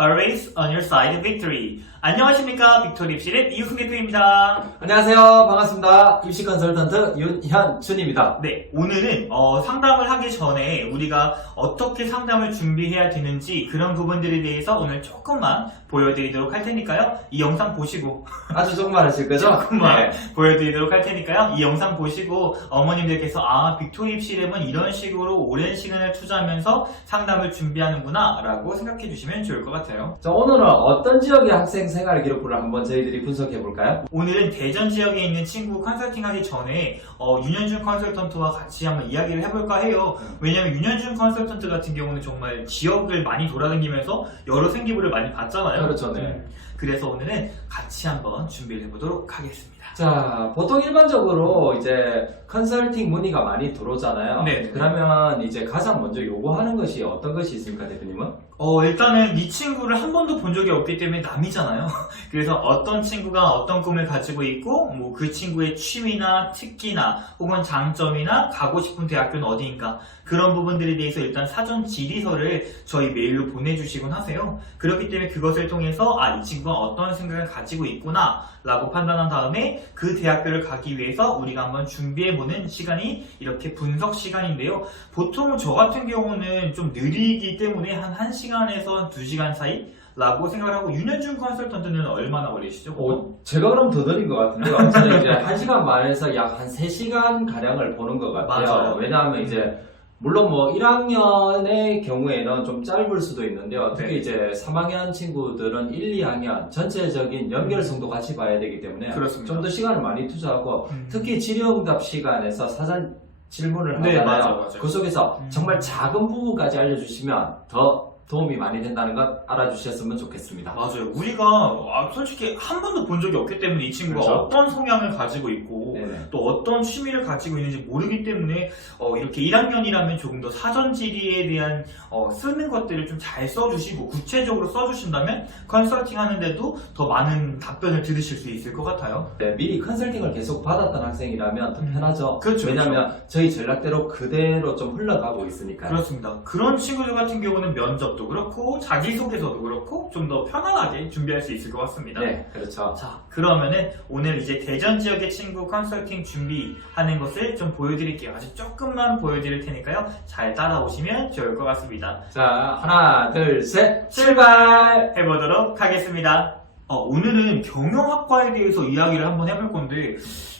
Always on your side victory. 안녕하십니까, 빅토리 입실의 이우승 대표입니다. 안녕하세요. 반갑습니다. 입시 컨설턴트 윤현준입니다. 네, 오늘은 상담을 하기 전에 우리가 어떻게 상담을 준비해야 되는지 그런 부분들에 대해서 오늘 조금만 보여드리도록 할 테니까요. 이 영상 보시고 아주 조금만 하실 거죠? 조금만 보여드리도록 할 테니까요. 이 영상 보시고 어머님들께서 빅토리 입시랩은 이런 식으로 오랜 시간을 투자하면서 상담을 준비하는구나 라고 생각해 주시면 좋을 것 같아요. 자, 오늘은 어떤 지역의 학생 생활 기록부를 한번 저희들이 분석해 볼까요? 오늘은 대전 지역에 있는 친구 컨설팅 하기 전에 윤현준 컨설턴트와 같이 한번 이야기를 해볼까 해요. 왜냐면 윤현준 컨설턴트 같은 경우는 정말 지역을 많이 돌아다니면서 여러 생기부를 많이 봤잖아요. 그렇죠, 네. 그래서 오늘은 같이 한번 준비를 해보도록 하겠습니다. 자, 보통 일반적으로 이제 컨설팅 문의가 많이 들어오잖아요. 네. 그러면 이제 가장 먼저 요구하는 것이 어떤 것이 있습니까, 대표님은? 일단은 이 친구를 한 번도 본 적이 없기 때문에 남이잖아요. 그래서 어떤 친구가 어떤 꿈을 가지고 있고, 뭐 그 친구의 취미나 특기나 혹은 장점이나 가고 싶은 대학교는 어디인가 그런 부분들에 대해서 일단 사전 질의서를 저희 메일로 보내주시곤 하세요. 그렇기 때문에 그것을 통해서 이 친구가 어떤 생각을 가지고 있구나 라고 판단한 다음에 그 대학교를 가기 위해서 우리가 한번 준비해보는 시간이 이렇게 분석 시간인데요. 보통 저 같은 경우는 좀 느리기 때문에 한 1시간에서 2시간 사이? 라고 생각을 하고, 윤현준 컨설턴트는 얼마나 걸리시죠? 제가 그럼 더 느린 것 같은데요. 저는 이제 1시간 반에서 약 한 3시간 가량을 보는 것 같아요. 맞아요. 왜냐하면 이제 물론 뭐 1학년의 경우에는 좀 짧을 수도 있는데요. 특히 네. 이제 3학년 친구들은 1, 2학년 전체적인 연결성도 같이 봐야 되기 때문에 그렇습니다. 좀 더 시간을 많이 투자하고 특히 질의응답 시간에서 사전 질문을 네, 하잖아요. 맞아요. 그 속에서 정말 작은 부분까지 알려주시면 더 도움이 많이 된다는 것 알아주셨으면 좋겠습니다. 맞아요. 우리가 솔직히 한 번도 본 적이 없기 때문에 이 친구가 그렇죠. 어떤 성향을 가지고 있고 네네. 또 어떤 취미를 가지고 있는지 모르기 때문에 이렇게 1학년이라면 조금 더 사전 질의에 대한 쓰는 것들을 좀 잘 써주시고 구체적으로 써주신다면 컨설팅 하는데도 더 많은 답변을 들으실 수 있을 것 같아요. 네, 미리 컨설팅을 계속 받았던 학생이라면 더 편하죠. 그렇죠. 왜냐하면 저희 전략대로 그대로 좀 흘러가고 있으니까요. 그렇습니다. 그런 친구들 같은 경우는 면접도 그렇고 자기소개서도 그렇고 좀 더 편안하게 준비할 수 있을 것 같습니다. 네, 그렇죠. 자, 그러면은 오늘 이제 대전 지역의 친구 컨설팅 준비하는 것을 좀 보여드릴게요. 아주 조금만 보여드릴 테니까요. 잘 따라오시면 좋을 것 같습니다. 자, 하나, 둘, 셋, 출발! 해보도록 하겠습니다. 오늘은 경영학과에 대해서 이야기를 한번 해볼 건데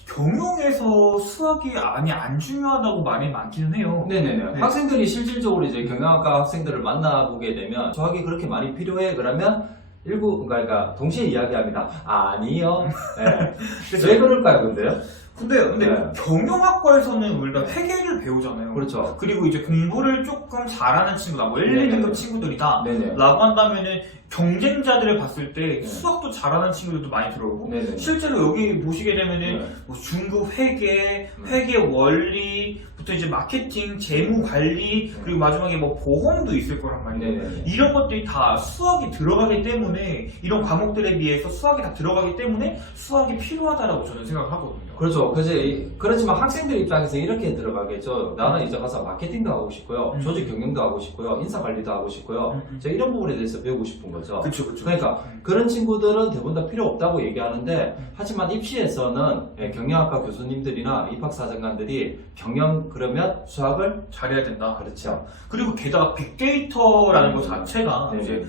경영에서 수학이 안 중요하다고 말이 많기는 해요. 네네네. 네. 학생들이 실질적으로 이제 경영학과 학생들을 만나보게 되면 수학이 그렇게 많이 필요해? 그러면 그러니까 동시에 이야기합니다. 아니요. 네. 그래서 왜 그럴까요, 근데요? 근데 네. 경영학과에서는 우리가 회계를 배우잖아요. 그렇죠. 그리고 이제 공부를 조금 잘하는 친구다, 뭐 1, 네네. 2등급 친구들이다 네네. 라고 한다면은 경쟁자들을 봤을 때 네. 수학도 잘하는 친구들도 많이 들어오고 네네. 실제로 여기 보시게 되면은 네. 뭐 중급 회계, 회계 원리부터 이제 마케팅, 재무 관리, 그리고 마지막에 뭐 보험도 있을 거란 말이에요. 네네. 이런 것들이 다 수학이 들어가기 때문에 이런 과목들에 비해서 수학이 다 들어가기 때문에 수학이 필요하다라고 저는 생각을 하거든요. 그렇죠. 그렇지만 학생들 입장에서 이렇게 들어가겠죠. 나는 이제 가서 마케팅도 하고 싶고요. 조직 경영도 하고 싶고요. 인사 관리도 하고 싶고요. 저 이런 부분에 대해서 배우고 싶은 거죠. 그렇죠. 그러니까 그런 친구들은 대부분 다 필요 없다고 얘기하는데 하지만 입시에서는 경영학과 교수님들이나 입학사정관들이 경영 그러면 수학을 잘해야 된다. 그렇죠. 그리고 게다가 빅데이터라는 것 자체가 네네. 이제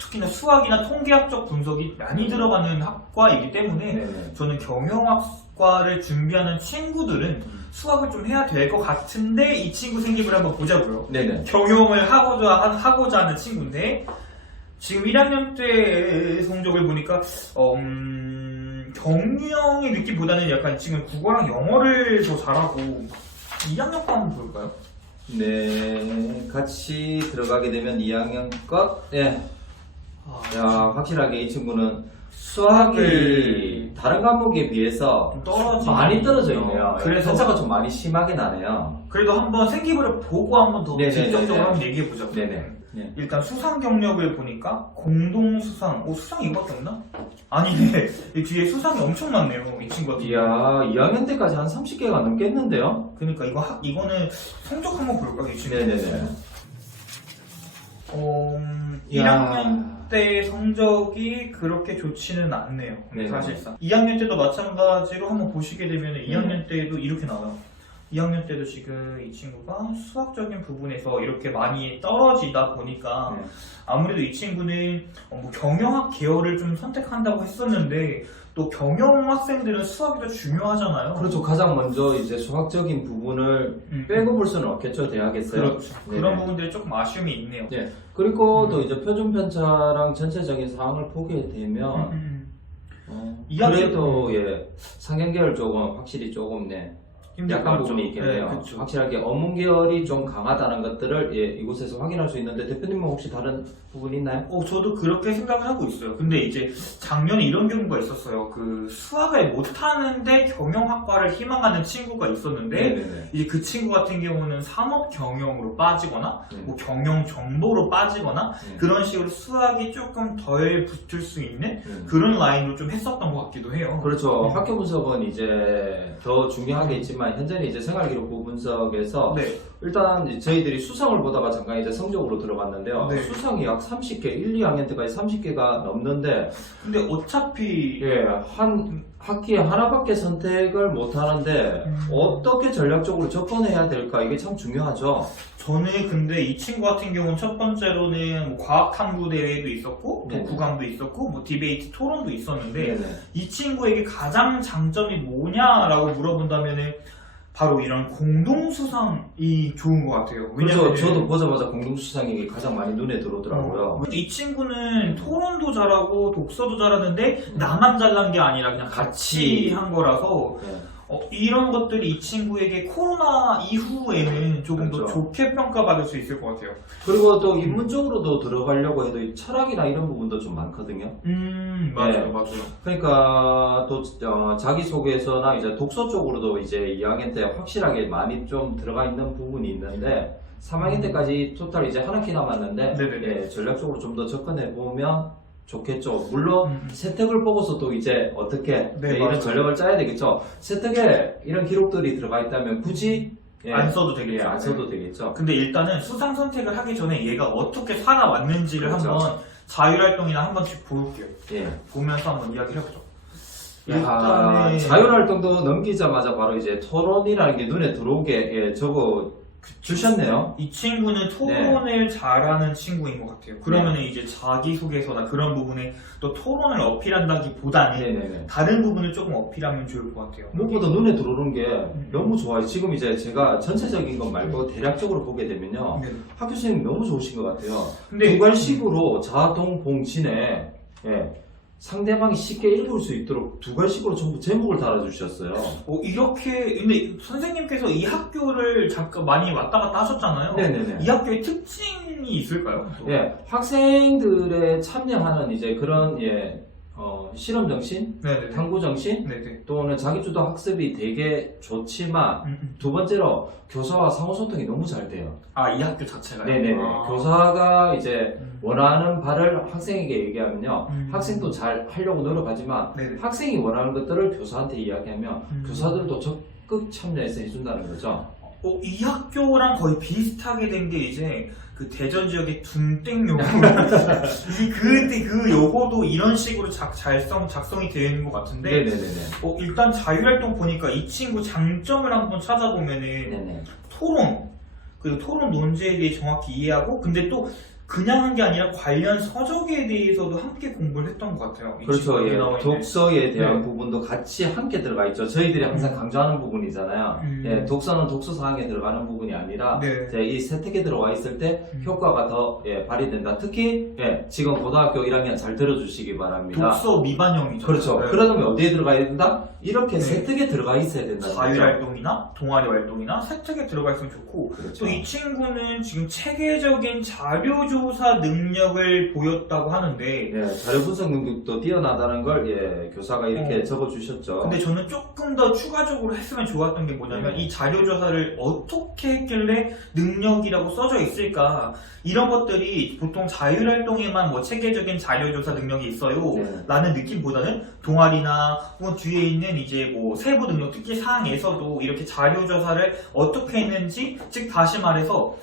특히나 수학이나 통계학적 분석이 많이 들어가는 학과이기 때문에 네네. 저는 경영학과를 준비하는 친구들은 수학을 좀 해야 될 것 같은데 이 친구 생김을 한번 보자고요. 네네. 경영을 하고자 하는 친구인데 지금 1학년 때 성적을 보니까 경영의 느낌보다는 약간 지금 국어랑 영어를 더 잘하고 2학년 거 한번 볼까요? 네, 같이 들어가게 되면 2학년 것. 네. 야, 확실하게 이 친구는 수학이 다른 과목에 비해서 좀 떨어지네요. 많이 떨어져 있네요. 그래서 편차가 좀 많이 심하게 나네요. 그래도 한번 생기부를 보고 한번 더 네네네네. 직접적으로 한번 얘기해 보자고요. 네네. 네. 일단 수상 경력을 보니까 공동 수상, 수상 이거밖에 없나? 아니네. 이 뒤에 수상이 엄청 많네요. 이 친구가. 이야, 2학년 때까지 한 30개가 넘겠는데요? 그러니까 이거는 성적 한번 볼까 이 친구. 네네네. 1학년 때 성적이 그렇게 좋지는 않네요. 네. 사실상 2학년 때도 마찬가지로 한번 보시게 되면 2학년 때도 이렇게 나와요. 2학년 때도 지금 이 친구가 수학적인 부분에서 이렇게 많이 떨어지다 보니까 네. 아무래도 이 친구는 뭐 경영학 계열을 좀 선택한다고 했었는데 또 경영 학생들은 수학이 더 중요하잖아요. 그렇죠. 가장 먼저 이제 수학적인 부분을 빼고 볼 수는 없겠죠, 대학에서요. 그렇죠. 네. 그런 부분들이 조금 아쉬움이 있네요. 네. 그리고 또 이제 표준 편차랑 전체적인 상황을 보게 되면 그래도 예 상형 계열 쪽은 확실히 조금 약한 부분이 있겠네요. 네, 그렇죠. 확실하게 어문 계열이 좀 강하다는 것들을 예, 이곳에서 확인할 수 있는데 대표님은 혹시 다른 부분 있나요? 저도 그렇게 생각을 하고 있어요. 근데 이제 작년에 이런 경우가 있었어요. 그 수학을 못하는데 경영학과를 희망하는 친구가 있었는데 네네네. 이제 그 친구 같은 경우는 산업 경영으로 빠지거나 뭐 경영 정보로 빠지거나 그런 식으로 수학이 조금 덜 붙을 수 있는 그런 라인으로 좀 했었던 것 같기도 해요. 그렇죠. 학교 분석은 이제 더 중요하겠지만 현재는 이제 생활기록부 분석에서 네. 일단 이제 저희들이 수성을 보다가 잠깐 이제 성적으로 들어갔는데요. 네. 수성이 약 30개, 1, 2학년 때까지 30개가 넘는데 근데 어차피 예, 한 학기에 하나밖에 선택을 못 하는데 어떻게 전략적으로 접근해야 될까 이게 참 중요하죠. 저는 근데 이 친구 같은 경우는 첫 번째로는 뭐 과학탐구 대회도 있었고 네네. 독후감도 있었고 뭐 디베이트 토론도 있었는데 네네. 이 친구에게 가장 장점이 뭐냐라고 물어본다면은 바로 이런 공동수상이 좋은 것 같아요. 그렇죠. 저도 보자마자 공동수상이 가장 많이 눈에 들어오더라고요. 이 친구는 토론도 잘하고 독서도 잘하는데 나만 잘난 게 아니라 그냥 같이 한 거라서 네. 이런 것들이 이 친구에게 코로나 이후에는 조금 더 그렇죠. 좋게 평가받을 수 있을 것 같아요. 그리고 또 인문적으로도 들어가려고 해도 이 철학이나 이런 부분도 좀 많거든요. 맞아요, 맞아요. 그러니까 또 자기소개서나 이제 독서 쪽으로도 이제 2학년 때 확실하게 많이 좀 들어가 있는 부분이 있는데 3학년 때까지 토탈 이제 한 학기 남았는데 네네네. 예, 전략적으로 좀 더 접근해 보면 좋겠죠. 물론 세특을 보고서 또 이제 어떻게 네, 이런 맞아요. 전략을 짜야 되겠죠. 세특에 이런 기록들이 들어가 있다면 굳이 안 써도 되겠죠. 안 써도 되겠죠. 근데 일단은 수상 선택을 하기 전에 얘가 어떻게 살아왔는지를 그렇죠. 한번 자율활동이나 한 번씩 볼게요. 예. 보면서 한번 이야기를 해보죠. 야, 자율활동도 넘기자마자 바로 이제 토론이라는 게 눈에 들어오게 예, 적어 주셨네요. 이 친구는 토론을 잘하는 친구인 것 같아요. 그러면 이제 자기소개서나 그런 부분에 또 토론을 어필한다기보다는 네네네. 다른 부분을 조금 어필하면 좋을 것 같아요. 무엇보다 눈에 들어오는 게 너무 좋아요. 지금 이제 제가 전체적인 것 말고 대략적으로 보게 되면요. 네. 학교 선생님 너무 좋으신 것 같아요. 근데 두괄식으로 자동봉진에 예, 상대방이 쉽게 읽을 수 있도록 두괄식으로 전부 제목을 달아주셨어요. 이렇게 근데 선생님께서 이 학교를 잠깐 많이 왔다 갔다 하셨잖아요. 네네네. 이 학교의 특징이 있을까요? 또? 예, 학생들의 참여하는 이제 그런 실험 정신, 네네. 탐구 정신, 네네. 또는 자기주도 학습이 되게 좋지만 두 번째로 교사와 상호소통이 너무 잘 돼요. 이 학교 자체가요? 네네네. 교사가 이제 원하는 바를 학생에게 얘기하면요. 학생도 잘 하려고 노력하지만 네네. 학생이 원하는 것들을 교사한테 이야기하면 교사들도 적극 참여해서 해준다는 거죠. 이 학교랑 거의 비슷하게 된 게 이제 그 대전 지역의 둔땡 요거 그때 그 요거도 이런 식으로 작성이 되어 있는 것 같은데 네네네네. 일단 자율활동 보니까 이 친구 장점을 한번 찾아보면은 네네. 토론 그리고 토론 논제에 대해 정확히 이해하고 근데 또 그냥 한 게 아니라 관련 서적에 대해서도 함께 공부를 했던 것 같아요. 이 그렇죠. 친구에 예. 나와 있는. 독서에 대한 네. 부분도 같이 함께 들어가 있죠. 저희들이 항상 강조하는 부분이잖아요. 예, 독서는 독서 사항에 들어가는 부분이 아니라 네. 이제 이 세특에 들어와 있을 때 효과가 더 발휘된다. 특히 지금 고등학교 1학년 잘 들어주시기 바랍니다. 독서 미반영이죠. 그렇죠. 네. 그러려면 어디에 들어가야 된다? 이렇게 네. 세특에 들어가 있어야 된다. 자율활동이나 동아리 활동이나 세특에 들어가 있으면 좋고 그렇죠. 또 이 친구는 지금 체계적인 자료조사 능력을 보였다고 하는데 예, 자료 분석 능력도 뛰어나다는 걸 교사가 이렇게 적어주셨죠. 근데 저는 조금 더 추가적으로 했으면 좋았던 게 뭐냐면 이 자료조사를 어떻게 했길래 능력이라고 써져 있을까 이런 것들이 보통 자율활동에만 뭐 체계적인 자료조사 능력이 있어요 라는 느낌보다는 동아리나 혹은 뒤에 있는 이제 뭐 세부 능력 특기 사항에서도 이렇게 자료조사를 어떻게 했는지 즉 다시 말해서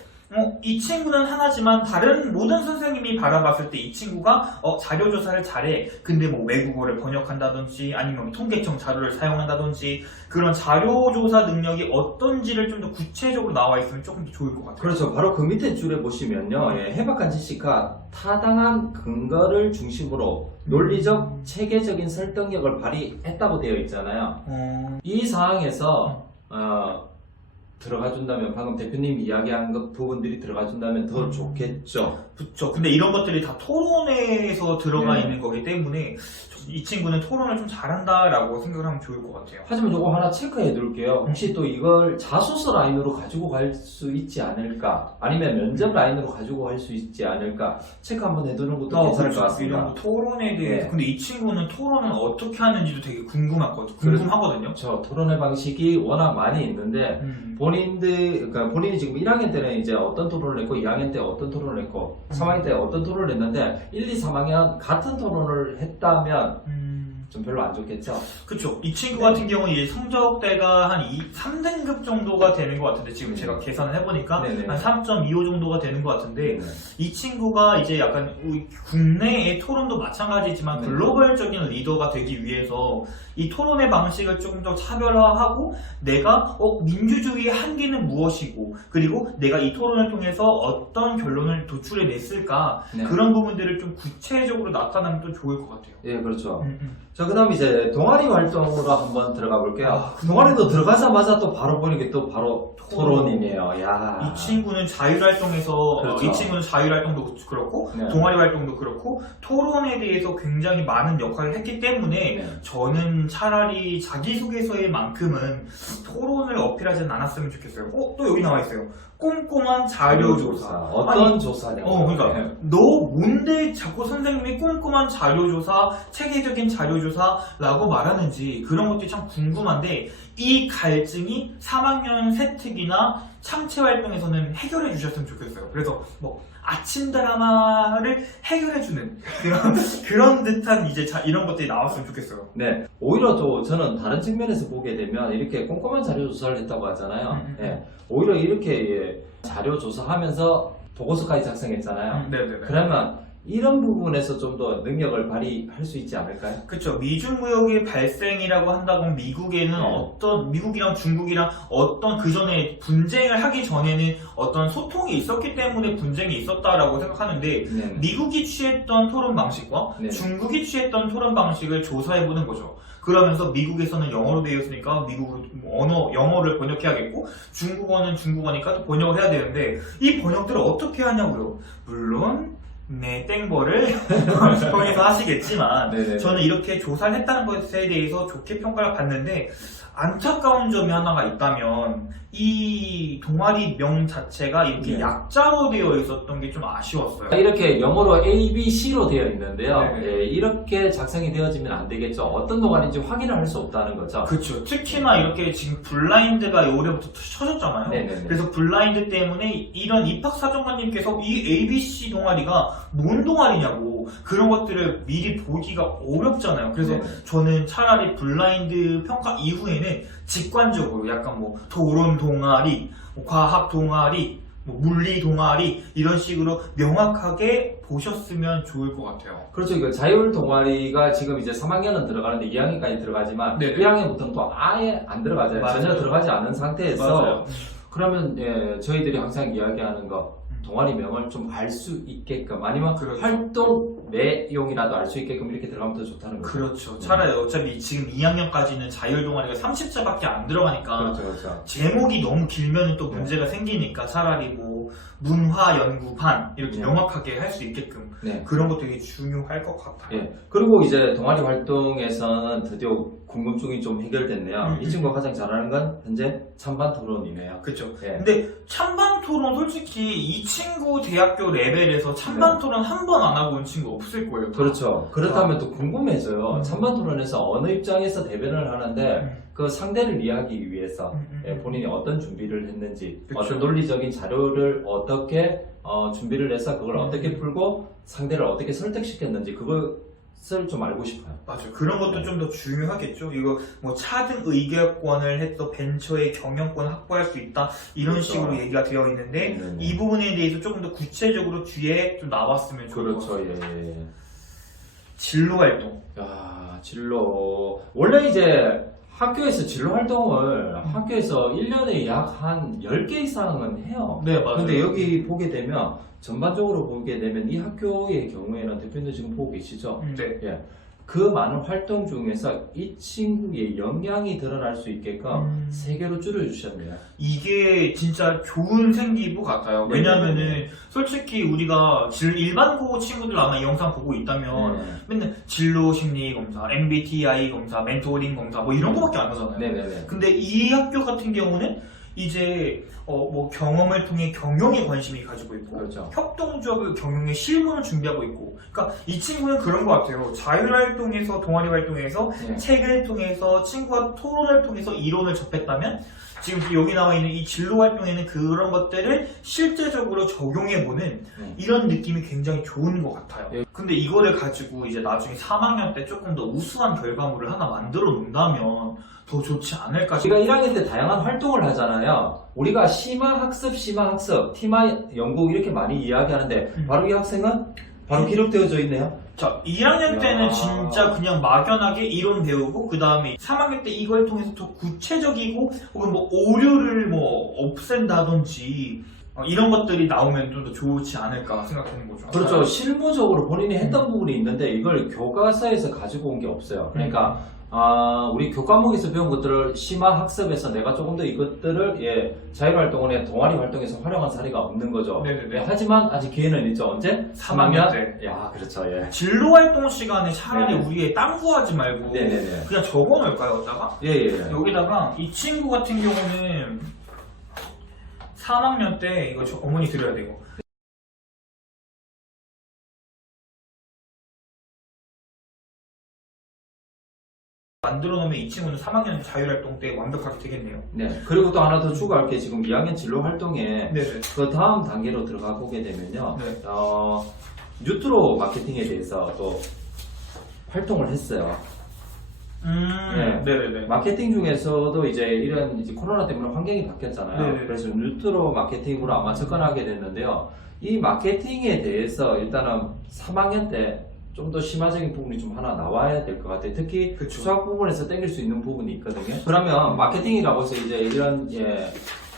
이 친구는 하나지만 다른 모든 선생님이 바라봤을 때 이 친구가 자료 조사를 잘해. 근데 뭐 외국어를 번역한다든지 아니면 통계청 자료를 사용한다든지 그런 자료 조사 능력이 어떤지를 좀 더 구체적으로 나와 있으면 조금 더 좋을 것 같아요. 그렇죠. 바로 그 밑에 줄에 보시면요. 해박한 지식과 타당한 근거를 중심으로 논리적, 체계적인 설득력을 발휘했다고 되어 있잖아요. 이 상황에서 들어가 준다면 방금 대표님이 이야기한 것 부분들이 들어가 준다면 더 좋겠죠. 그렇죠. 근데 이런 것들이 다 토론에서 들어가 네. 있는 거기 때문에 이 친구는 토론을 좀 잘한다라고 생각을 하면 좋을 것 같아요. 하지만 요거 하나 체크해 둘게요. 혹시 또 이걸 자소서 라인으로 가지고 갈 수 있지 않을까? 아니면 면접 라인으로 가지고 갈 수 있지 않을까? 체크 한번 해두는 것도 괜찮을 것 그렇죠. 같습니다. 이런 거 토론에 대해서. 네. 근데 이 친구는 토론을 어떻게 하는지도 되게 궁금하거든요. 저 토론의 방식이 워낙 많이 있는데 그러니까 본인이 지금 1학년 때는 이제 어떤 토론을 했고 2학년 때 어떤 토론을 했고 3학년 때 어떤 토론을 했는데 1, 2, 3학년 같은 토론을 했다면 좀 별로 안 좋겠죠? 그쵸. 이 친구 같은 경우는 이제 성적대가 한 3등급 정도가 되는 것 같은데, 지금 제가 계산을 해보니까 네네. 한 3.25 정도가 되는 것 같은데, 이 친구가 이제 약간 국내의 토론도 마찬가지지만 네. 글로벌적인 리더가 되기 위해서 이 토론의 방식을 조금 더 차별화하고, 내가 민주주의의 한계는 무엇이고, 그리고 내가 이 토론을 통해서 어떤 결론을 도출해냈을까, 네. 그런 부분들을 좀 구체적으로 나타나면 또 좋을 것 같아요. 예, 그렇죠. 자, 그 다음 이제 동아리 활동으로 한번 들어가 볼게요. 동아리도 들어가자마자 또 바로 보는 게 또 바로 토론이네요. 야. 이 친구는 자율활동에서 그렇죠. 이 친구는 자율활동도 그렇고 네. 동아리 활동도 그렇고 토론에 대해서 굉장히 많은 역할을 했기 때문에 네. 저는 차라리 자기소개서에 만큼은 토론을 어필하지는 않았으면 좋겠어요. 또 여기 나와 있어요. 꼼꼼한 자료조사. 어떤 조사냐? 그러니까 너 뭔데 자꾸 선생님이 꼼꼼한 자료조사, 체계적인 자료조사라고 말하는지 그런 것들이 참 궁금한데, 이 갈증이 3학년 세특이나 창체 활동에서는 해결해 주셨으면 좋겠어요. 그래서 뭐 아침 드라마를 해결해주는 그런 듯한 이제 이런 것들이 나왔으면 좋겠어요. 네, 오히려 저는 다른 측면에서 보게 되면 이렇게 꼼꼼한 자료 조사를 했다고 하잖아요. 네, 오히려 이렇게 자료 조사하면서 보고서까지 작성했잖아요. 네네네. 그러면 이런 부분에서 좀 더 능력을 발휘할 수 있지 않을까요? 그렇죠. 미중무역의 발생이라고 한다면 미국에는 미국이랑 중국이랑 어떤 그 전에 분쟁을 하기 전에는 어떤 소통이 있었기 때문에 분쟁이 있었다라고 생각하는데, 네. 미국이 취했던 토론 방식과 네. 중국이 취했던 토론 방식을 조사해보는 거죠. 그러면서 미국에서는 영어로 되어 있으니까 미국으로 영어를 번역해야겠고, 중국어는 중국어니까 또 번역을 해야 되는데, 이 번역들을 어떻게 하냐고요. 물론 네, 땡벌을 통해서 하시겠지만, 네네. 저는 이렇게 조사를 했다는 것에 대해서 좋게 평가를 받는데, 안타까운 점이 하나가 있다면 이 동아리 명 자체가 이렇게 네. 약자로 되어 있었던 게 좀 아쉬웠어요. 이렇게 영어로 A, B, C로 되어 있는데요. 네네. 예, 이렇게 작성이 되어지면 안 되겠죠. 어떤 동아리인지 확인을 할 수 없다는 거죠. 그렇죠. 특히나 이렇게 지금 블라인드가 올해부터 쳐졌잖아요. 네네네. 그래서 블라인드 때문에 이런 입학사정관님께서 이 ABC 동아리가 뭔 동아리냐고 그런 것들을 미리 보기가 어렵잖아요. 그래서 네네. 저는 차라리 블라인드 평가 이후에는 직관적으로 약간 뭐 토론 동아리, 뭐 과학 동아리, 뭐 물리 동아리 이런 식으로 명확하게 보셨으면 좋을 것 같아요. 그렇죠. 이거 자율 동아리가 지금 이제 3학년은 들어가는데 2학년까지 들어가지만 네네. 1학년부터는 또 아예 안 들어가잖아요. 맞아요. 전혀 들어가지 않은 상태에서 맞아요. 그러면 예, 저희들이 항상 이야기하는 거 동아리명을 좀 알 수 있게끔 아니면 그렇죠. 활동 내용이라도 알 수 있게끔 이렇게 들어가면 더 좋다는 거죠. 그렇죠. 차라리 어차피 지금 2학년까지는 자율 동아리가 30자밖에 안 들어가니까 그렇죠. 제목이 너무 길면 또 문제가 생기니까 차라리 뭐 문화연구반 이렇게 네. 명확하게 할 수 있게끔 네. 그런 거 되게 중요할 것 같아요. 예. 그리고 이제 동아리 활동에서는 드디어 궁금증이 좀 해결됐네요. 이 친구가 가장 잘하는 건 현재 찬반 토론이네요. 그렇죠. 예. 근데 찬반 토론 솔직히 이 친구 대학교 레벨에서 찬반 네. 토론 한 번 안 하고 온 친구 없을 거예요. 그렇죠. 그렇다면 또 궁금해져요. 찬반 토론에서 어느 입장에서 대변을 하는데 그 상대를 이해하기 위해서 예, 본인이 어떤 준비를 했는지, 그쵸. 어떤 논리적인 자료를 어떻게 준비를 해서 그걸 어떻게 풀고 상대를 어떻게 설득시켰는지 그걸 것을 좀 알고 싶어요. 맞아요. 그런 것도 좀 더 중요하겠죠. 이거 뭐 차등 의결권을 해서 벤처의 경영권을 확보할 수 있다 이런 그렇죠. 식으로 얘기가 되어 있는데 네네네. 이 부분에 대해서 조금 더 구체적으로 뒤에 좀 나왔으면 좋을 것 그렇죠. 같아요. 예. 진로 활동. 야, 진로. 원래 이제 학교에서 진로 활동을 학교에서 1년에 약 한 10개 이상은 해요. 네, 맞아요. 근데 여기 보게 되면 전반적으로 보게 되면 이 학교의 경우에는 대표님도 지금 보고 계시죠? 네. 예. 그 많은 활동 중에서 이 친구의 역량이 드러날 수 있게끔 3개로 줄여주셨네요. 이게 진짜 좋은 생기부 같아요. 네, 왜냐면은 솔직히 우리가 일반고 친구들 아마 이 영상 보고 있다면 네. 맨날 진로 심리 검사, MBTI 검사, 멘토링 검사 뭐 이런 거밖에 안 하잖아요. 네네네. 근데 이 학교 같은 경우는 이제 뭐 경험을 통해 경영에 관심이 가지고 있고 그렇죠. 협동조합의 경영의 실무를 준비하고 있고 그러니까 이 친구는 그런 것 같아요. 자율활동에서 동아리 활동에서 네. 책을 통해서 친구와 토론을 통해서 이론을 접했다면 지금 여기 나와 있는 이 진로 활동에는 그런 것들을 실제적으로 적용해보는 이런 느낌이 굉장히 좋은 것 같아요. 예. 근데 이거를 가지고 이제 나중에 3학년 때 조금 더 우수한 결과물을 하나 만들어 놓는다면 더 좋지 않을까 우리가 싶어요. 1학년 때 다양한 활동을 하잖아요. 우리가 심화학습, 팀화 연구 이렇게 많이 이야기하는데 바로 이 학생은 바로 기록되어져 있네요. 자, 1학년 때는 야. 진짜 그냥 막연하게 이론 배우고 그 다음에 3학년 때 이걸 통해서 더 구체적이고 혹은 뭐 오류를 뭐 없앤다든지 이런 것들이 나오면 좀 더 좋지 않을까 생각하는 거죠. 그렇죠. 실무적으로 본인이 했던 부분이 있는데 이걸 교과서에서 가지고 온 게 없어요. 그러니까 우리 교과목에서 배운 것들을 심화 학습에서 내가 조금 더 이것들을 자율활동원의 동아리 활동에서 활용한 사례가 없는 거죠. 네네네. 예, 하지만 아직 기회는 있죠. 언제? 3학년 때. 야, 그렇죠. 예. 진로 활동 시간에 차라리 네네. 우리의 딴 거 하지 말고 네네네. 그냥 적어 놓을까요, 여기다가? 예, 예. 여기다가 이 친구 같은 경우는 3학년 때 이거 어머니 드려야 되고 만들어 놓으면 이 친구는 3학년 자율활동 때 완벽하게 되겠네요. 네. 그리고 또 하나 더 추가할 게 지금 2학년 진로 활동에 네네. 그 다음 단계로 들어가 보게 되면요. 네. 뉴트로 마케팅에 대해서 또 활동을 했어요. 네. 네네네. 마케팅 중에서도 이제 이런 이제 코로나 때문에 환경이 바뀌었잖아요. 네네. 그래서 뉴트로 마케팅으로 아마 접근하게 됐는데요. 이 마케팅에 대해서 일단은 3학년 때 좀 더 심화적인 부분이 좀 하나 나와야 될 것 같아요. 특히 그쵸. 수학 부분에서 땡길 수 있는 부분이 있거든요. 그러면 마케팅이라고 해서 이제 이런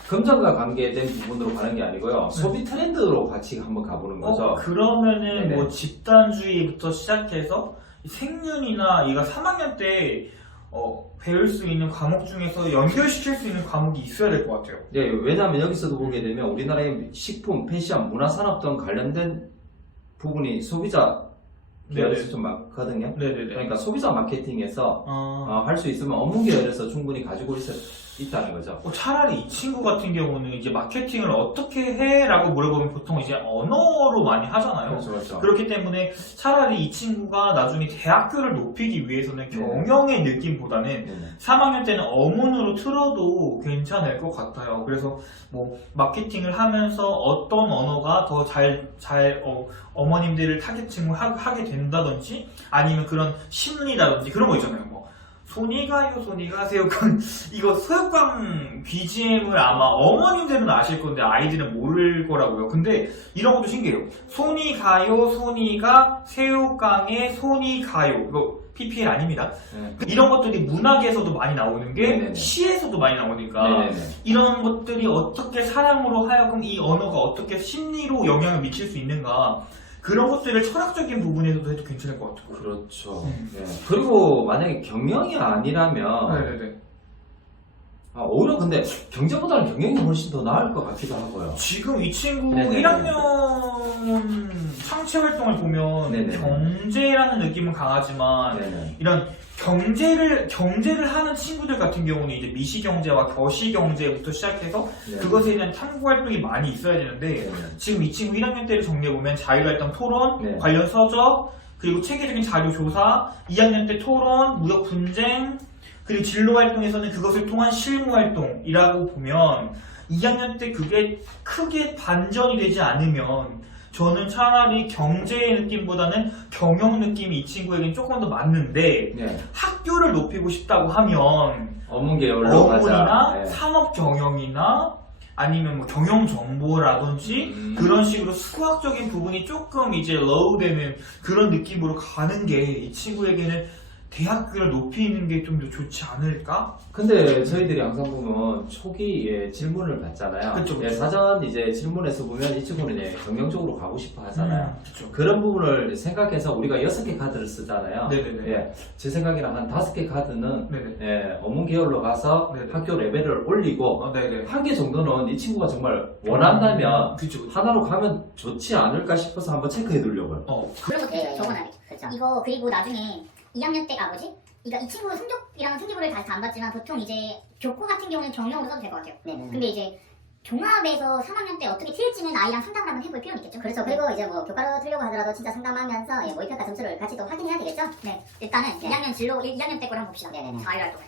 금전과 관계된 부분으로 가는 게 아니고요. 소비 트렌드로 같이 한번 가보는 거죠. 그러면은 네네. 뭐 집단주의부터 시작해서 생윤이나 얘가 3학년 때 배울 수 있는 과목 중에서 연결시킬 수 있는 과목이 있어야 될 것 같아요. 네, 왜냐하면 여기서도 보게 되면 우리나라의 식품, 패션, 문화산업 등 관련된 부분이 소비자 계열에서 네네. 좀 많거든요. 네네네. 그러니까 소비자 마케팅에서 할 수 있으면 업무 계열에서 충분히 가지고 있다는 거죠. 차라리 이 친구 같은 경우는 이제 마케팅을 어떻게 해? 라고 물어보면 보통 이제 언어로 많이 하잖아요. 그렇죠, 그렇죠. 그렇기 때문에 차라리 이 친구가 나중에 대학교를 높이기 위해서는 경영의 느낌보다는 네네. 3학년 때는 어문으로 틀어도 괜찮을 것 같아요. 그래서 뭐 마케팅을 하면서 어떤 언어가 더 어머님들을 타겟층을 하게 된다든지 아니면 그런 심리라든지 그런 거 있잖아요. 뭐 손이 가요, 손이 가세요. 이거 소혁광 BGM을 아마 어머님들은 아실 건데 아이들은 모를 거라고요. 근데 이런 것도 신기해요. 손이 가요, 손이 가, 새우깡에 손이 가요. 이거 PPL 아닙니다. 네. 이런 것들이 문학에서도 많이 나오는 게 네네네. 시에서도 많이 나오니까 네네네. 이런 것들이 어떻게 사람으로 하여금 이 언어가 어떻게 심리로 영향을 미칠 수 있는가 그런 것들을 철학적인 부분에서도 해도 괜찮을 것 같아요. 그렇죠. 네. 그리고 만약에 경영이 아니라면 네네네. 오히려 근데 경제보다는 경영이 훨씬 더 나을 것 같기도 하고요. 지금 이 친구 네네네. 1학년 창체 활동을 보면 네네. 경제라는 느낌은 강하지만 네네. 이런 경제를 하는 친구들 같은 경우는 이제 미시경제와 거시경제부터 시작해서 네. 그것에 대한 탐구 활동이 많이 있어야 되는데 네네. 지금 이 친구 1학년 때를 정리해보면 자율활동 토론, 네. 관련 서적, 그리고 체계적인 자료 조사, 2학년 때 토론, 무역 분쟁, 그리고 진로 활동에서는 그것을 통한 실무 활동이라고 보면 2학년 때 그게 크게 반전이 되지 않으면 저는 차라리 경제의 느낌보다는 경영 느낌이 이 친구에겐 조금 더 맞는데 네. 학교를 높이고 싶다고 하면 어문 계열로 어문이나 가자. 네. 산업 경영이나 아니면 뭐 경영 정보라든지 그런 식으로 수학적인 부분이 조금 이제 로우되는 그런 느낌으로 가는 게 이 친구에게는 대학교를 높이는 게 좀 더 좋지 않을까? 근데 저희들이 항상 보면 초기에 질문을 받잖아요. 그쵸, 그쵸. 예, 사전 이제 질문에서 보면 이 친구는 이제 경영 쪽으로 가고 싶어 하잖아요. 그렇죠. 그런 부분을 생각해서 우리가 6개 카드를 쓰잖아요. 네네네. 예, 제 생각에는 한 5개 카드는 네네. 예, 어문 계열로 가서 네네. 학교 레벨을 올리고 네네. 한 개 정도는 이 친구가 정말 원한다면 그쵸. 하나로 가면 좋지 않을까 싶어서 한번 체크해 두려고요. 그런 것도 적어놔야 돼. 그렇죠. 이거 그리고 나중에 2학년 때 아버지? 그러니까 이 친구 성적이랑 생기부를 다시 다 안 봤지만 보통 이제 교코 같은 경우는 경영으로 써도 될 것 같아요. 근데 이제 종합에서 3학년 때 어떻게 튈지는 아이랑 상담을 한번 해볼 필요는 있겠죠. 그렇죠. 그리고 이제 뭐 교과로 틀려고 하더라도 진짜 상담하면서 모의평가 점수를 같이 또 확인해야 되겠죠? 네. 일단은 2학년 진로 2학년 때 걸 한번 봅시다. 네네네. 자율활동을.